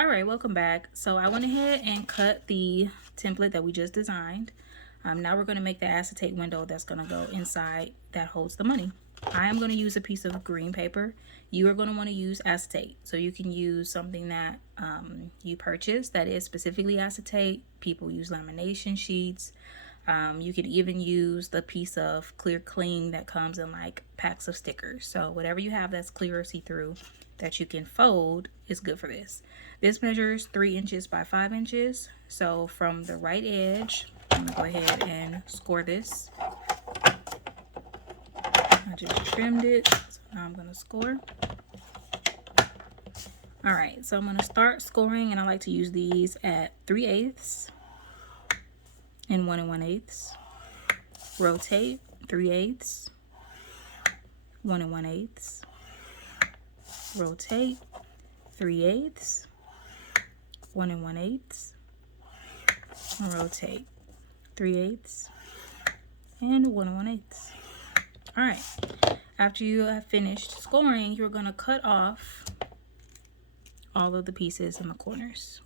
All right, welcome back. So I went ahead and cut the template that we just designed. Now we're going to make the acetate window that's going to go inside that holds the money. I am going to use a piece of green paper. You are going to want to use acetate. So you can use something that you purchase that is specifically acetate. People use lamination sheets. You can even use the piece of clear cling that comes in like packs of stickers. So whatever you have that's clear or see-through that you can fold is good for this. This measures 3 inches by 5 inches. So from the right edge, I'm gonna go ahead and score this. I just trimmed it, so now I'm gonna score. All right, so I'm gonna start scoring, and I like to use these at 3/8 and 1 1/8. Rotate 3/8, 1 1/8. Rotate 3/8, 1 1/8. Rotate 3/8 and 1 1/8. All right, after you have finished scoring, you're going to cut off all of the pieces in the corners.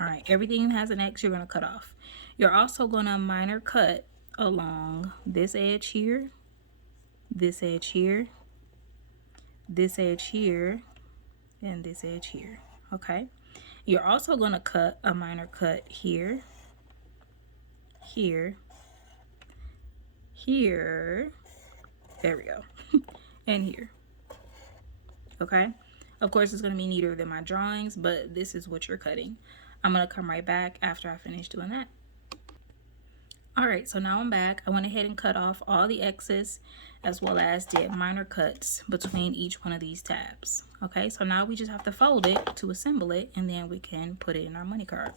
All right, everything has an X, you're going to cut off. You're also going to minor cut along this edge here, this edge here, this edge here, and this edge here. Okay, you're also going to cut a minor cut here, here, here, there we go, and here. Okay, of course it's going to be neater than my drawings, but this is what you're cutting. I'm going to come right back after I finish doing that. All right, so now I'm back. I went ahead and cut off all the X's as well as did minor cuts between each one of these tabs. Okay, so now we just have to fold it to assemble it, and then we can put it in our money card.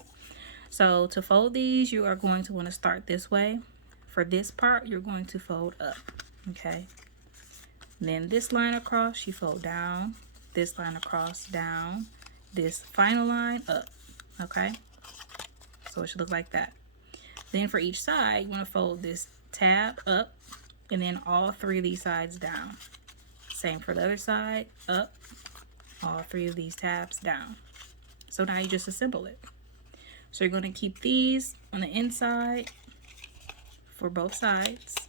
So to fold these, you are going to want to start this way. For this part, you're going to fold up, okay? Then this line across, you fold down. This line across, down. This final line, up, okay? So it should look like that. Then for each side, you want to fold this tab up, and then all 3 of these sides down. Same for the other side, up, all 3 of these tabs down. So now you just assemble it. So you're going to keep these on the inside for both sides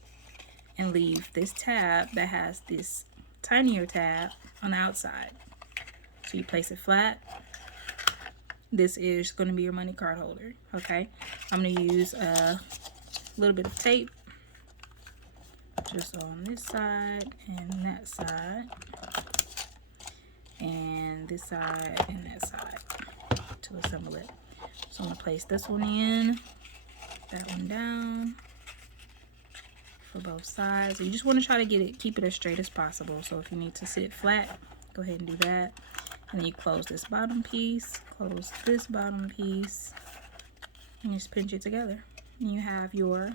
and leave this tab that has this tinier tab on the outside. So you place it flat. This is going to be your money card holder, okay? I'm going to use a little bit of tape just on this side and that side, and this side and that side to assemble it. So I'm going to place this one in, that one down for both sides. So you just want to try to keep it as straight as possible. So if you need to sit flat, go ahead and do that. And then you close this bottom piece, close this bottom piece, and just pinch it together. And you have your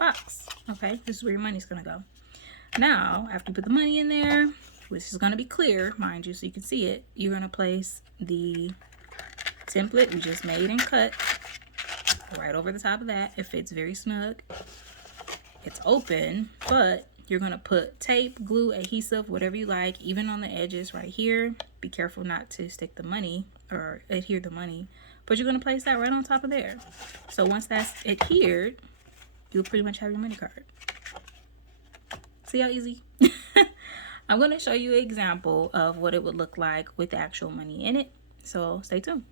box, okay? This is where your money's gonna go. Now, after you put the money in there, which is gonna be clear, mind you, so you can see it, you're gonna place the template we just made and cut right over the top of that. It fits very snug. It's open, but you're going to put tape, glue, adhesive, whatever you like, even on the edges right here. Be careful not to stick the money or adhere the money, but you're going to place that right on top of there. So once that's adhered, you'll pretty much have your money card. See how easy? I'm going to show you an example of what it would look like with the actual money in it. So stay tuned.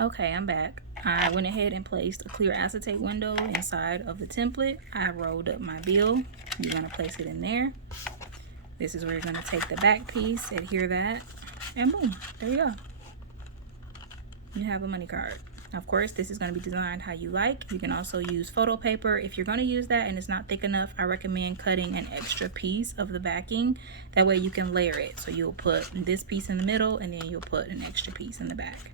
Okay, I'm back. I went ahead and placed a clear acetate window inside of the template. I rolled up my bill. You're going to place it in there. This is where you're going to take the back piece, adhere that, and boom, there you go. You have a money card. Of course, this is going to be designed how you like. You can also use photo paper. If you're going to use that and it's not thick enough, I recommend cutting an extra piece of the backing. That way you can layer it. So you'll put this piece in the middle, and then you'll put an extra piece in the back.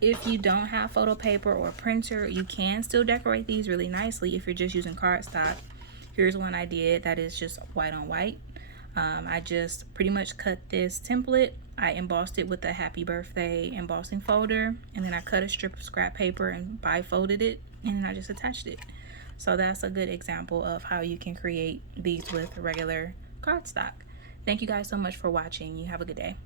If you don't have photo paper or a printer, you can still decorate these really nicely if you're just using cardstock. Here's one I did that is just white on white. I just pretty much cut this template I embossed it with a happy birthday embossing folder, and then I cut a strip of scrap paper and bifolded it, and then I just attached it. So that's a good example of how you can create these with regular cardstock. Thank you guys so much for watching. You have a good day.